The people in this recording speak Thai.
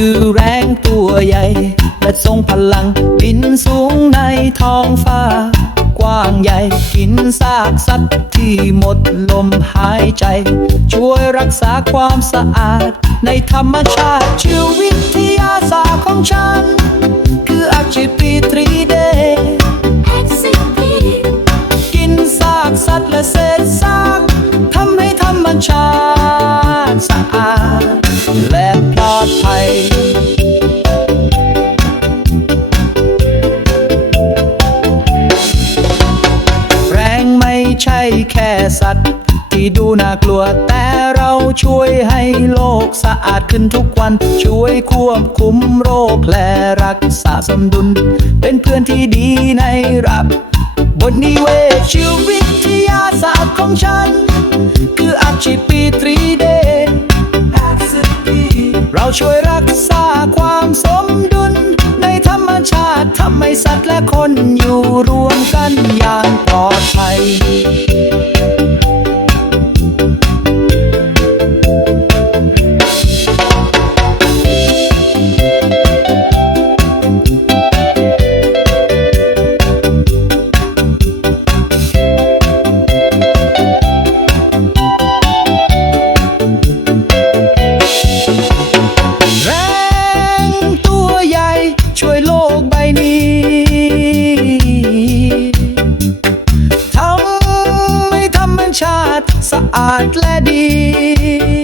คือแรงตัวใหญ่ และทรงพลังบินสูงในท้องฟ้า กว้างใหญ่กินซากสัตว์ที่หมดลมหายใจ ช่วยรักษาความสะอาด ในธรรมชาติชื่อวิทยาศาสตร์ของฉัน คืออาชีพปีตรีเดกินซากสัตว์และเศษซากทำให้ธรรมชาติ แค่สัตว์ ที่ดูน่ากลัว แต่เราช่วยให้โลกสะอาดขึ้นทุกวัน ช่วยควบคุมโรคและรักษาสมดุล เป็นเพื่อนที่ดีในรับบทนิเวศชีวิทยาศาสตร์ของฉัน คืออาชีพปีตรีเดนเราช่วยรักษาความสมดุล คนอยู่รวมกันอย่างปลอดภัย sa Lady.